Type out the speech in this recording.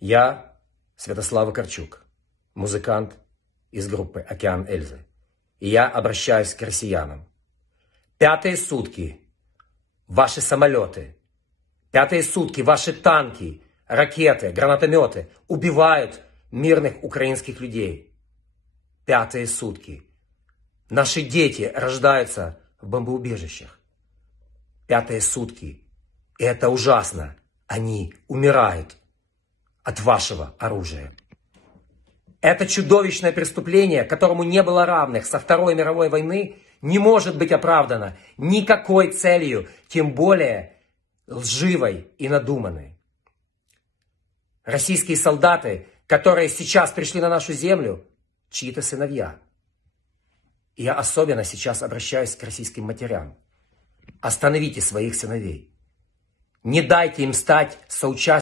Я Святослав Вакарчук, музыкант из группы «Океан Эльзы». И я обращаюсь к россиянам. 5-е сутки ваши самолеты, 5-е сутки ваши танки, ракеты, гранатометы убивают мирных украинских людей. 5-е сутки. Наши дети рождаются в бомбоубежищах. 5-е сутки. И это ужасно. Они умирают от вашего оружия. Это чудовищное преступление, которому не было равных со Второй мировой войны, не может быть оправдано никакой целью, тем более лживой и надуманной. Российские солдаты, которые сейчас пришли на нашу землю, чьи-то сыновья. И я особенно сейчас обращаюсь к российским матерям. Остановите своих сыновей. Не дайте им стать соучастниками